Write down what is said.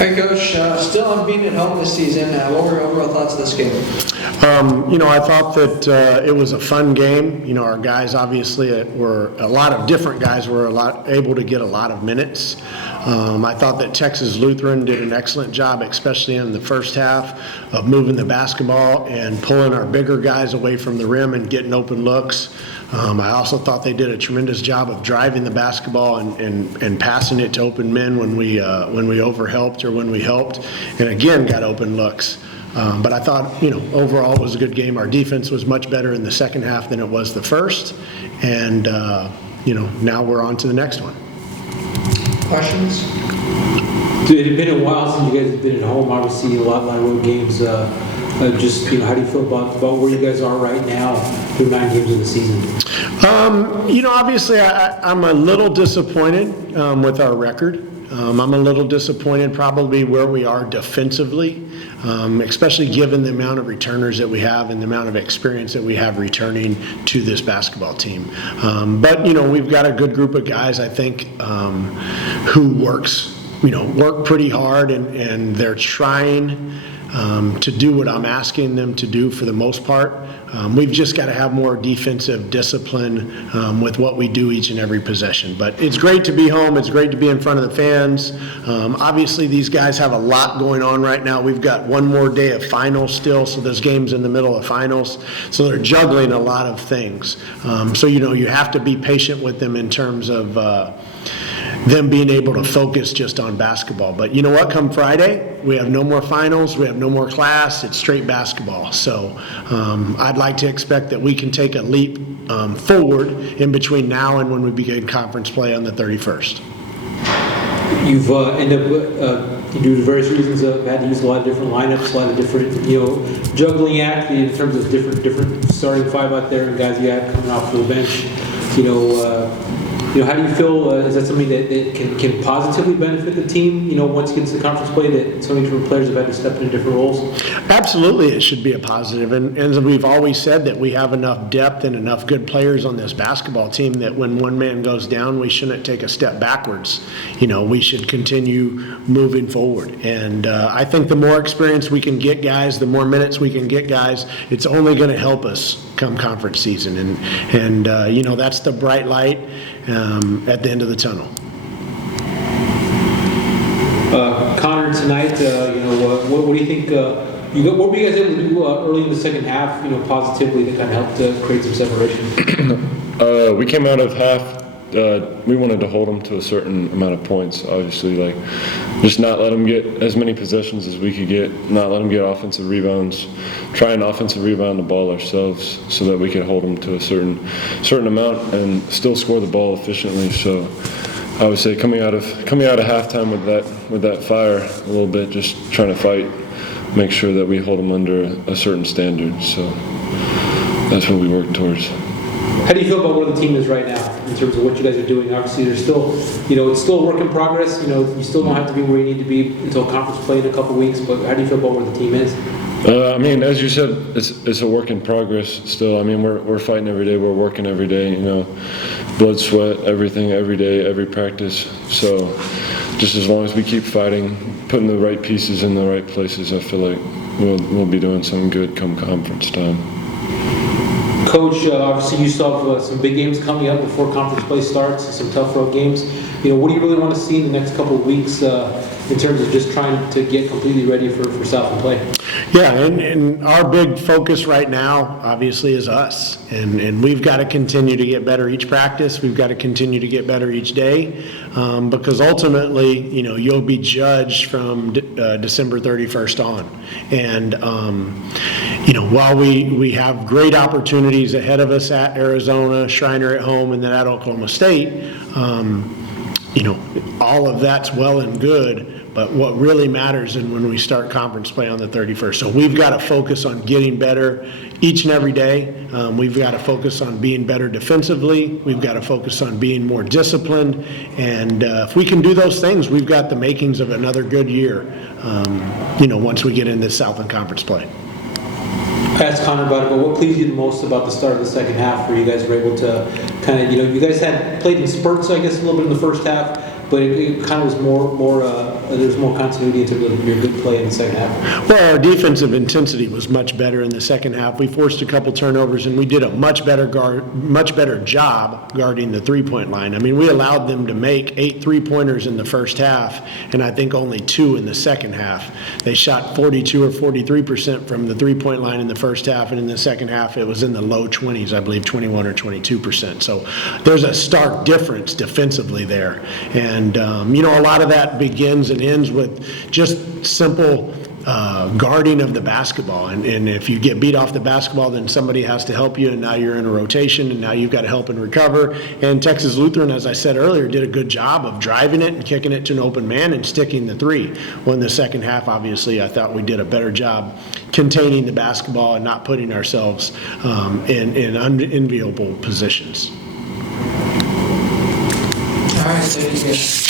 Hey, Coach, still unbeaten at home this season. What were your overall thoughts of this game? I thought that it was a fun game. Our guys obviously were a lot of different guys were able to get a lot of minutes. I thought that Texas Lutheran did an excellent job, especially in the first half, of moving the basketball and pulling our bigger guys away from the rim and getting open looks. I also thought they did a tremendous job of driving the basketball and passing it to open men when we overhelped or when we helped, and again got open looks. But I thought, overall it was a good game. Our defense was much better in the second half than it was the first, and now we're on to the next one. Questions? It had been a while since you guys have been at home. Obviously, a lot of road games. How do you feel about where you guys are right now through 9 games of the season? Obviously I'm a little disappointed with our record. I'm a little disappointed probably where we are defensively, especially given the amount of returners that we have and the amount of experience that we have returning to this basketball team. But we've got a good group of guys, I think, who work pretty hard, and they're trying to do what I'm asking them to do for the most part. We've just got to have more defensive discipline with what we do each and every possession. But it's great to be home. It's great to be in front of the fans. Obviously, ththese guys have a lot going on right now. We've got one more day of finals still, so there's games in the middle of finals. So they're juggling a lot of things. So you have to be patient with them in terms of them being able to focus just on basketball. But you know what? Come Friday, we have no more finals, we have no more class, it's straight basketball. So I'd like to expect that we can take a leap forward in between now and when we begin conference play on the 31st. You've ended up, due to various reasons, had to use a lot of different lineups, a lot of different, juggling act in terms of different starting five out there and guys you had coming off the bench. How do you feel? Is that something that can positively benefit the team? Once it gets to the conference play, that so many different players have had to step into different roles. Absolutely, it should be a positive. And we've always said that we have enough depth and enough good players on this basketball team that when one man goes down, we shouldn't take a step backwards. We should continue moving forward. And I think the more experience we can get guys, the more minutes we can get guys, it's only going to help us come conference season. And that's the bright light at the end of the tunnel. Connor, tonight, what do you think? What were you guys able to do early in the second half? Positively that kind of helped create some separation. We came out of half. We wanted to hold them to a certain amount of points. Obviously, just not let them get as many possessions as we could get. Not let them get offensive rebounds. Try and offensive rebound the ball ourselves so that we could hold them to a certain amount and still score the ball efficiently. So I would say coming out of halftime with that fire a little bit, just trying to fight, make sure that we hold them under a certain standard. So that's what we work towards. How do you feel about where the team is right now in terms of what you guys are doing? Obviously, there's still, it's still a work in progress. You still don't have to be where you need to be until conference play in a couple weeks. But how do you feel about where the team is? As you said, it's a work in progress still. We're fighting every day. We're working every day. Blood, sweat, everything, every day, every practice. So just as long as we keep fighting, putting the right pieces in the right places, I feel like we'll be doing something good come conference time. Coach, obviously you still have some big games coming up before conference play starts, some tough road games. What do you really want to see in the next couple of weeks in terms of just trying to get completely ready for Southland play? Yeah, and our big focus right now, obviously, is us. And we've got to continue to get better each practice. We've got to continue to get better each day because ultimately, you'll be judged from December 31st on. And, while we have great opportunities ahead of us at Arizona, Shriner at home, and then at Oklahoma State, all of that's well and good. But what really matters is when we start conference play on the 31st. So we've got to focus on getting better each and every day. We've got to focus on being better defensively. We've got to focus on being more disciplined. And if we can do those things, we've got the makings of another good year, once we get into Southland Conference play. I asked Connor about it, but what pleased you the most about the start of the second half where you guys were able to kind of, you guys had played in spurts, I guess, a little bit in the first half, but it kind of was more there's more continuity into your good play in the second half? Well, our defensive intensity was much better in the second half. We forced a couple turnovers, and we did a much better job guarding the three-point line. I mean, we allowed them to make 8 three-pointers in the first half, and I think only 2 in the second half. They shot 42 or 43% from the three-point line in the first half, and in the second half, it was in the low 20s, I believe 21 or 22%. So there's a stark difference defensively there. And, a lot of that begins and ends with just simple guarding of the basketball. And if you get beat off the basketball, then somebody has to help you, and now you're in a rotation, and now you've got to help and recover. And Texas Lutheran, as I said earlier, did a good job of driving it and kicking it to an open man and sticking the three. Well, in the second half, obviously, I thought we did a better job containing the basketball and not putting ourselves in unenviable positions. All right, thank you.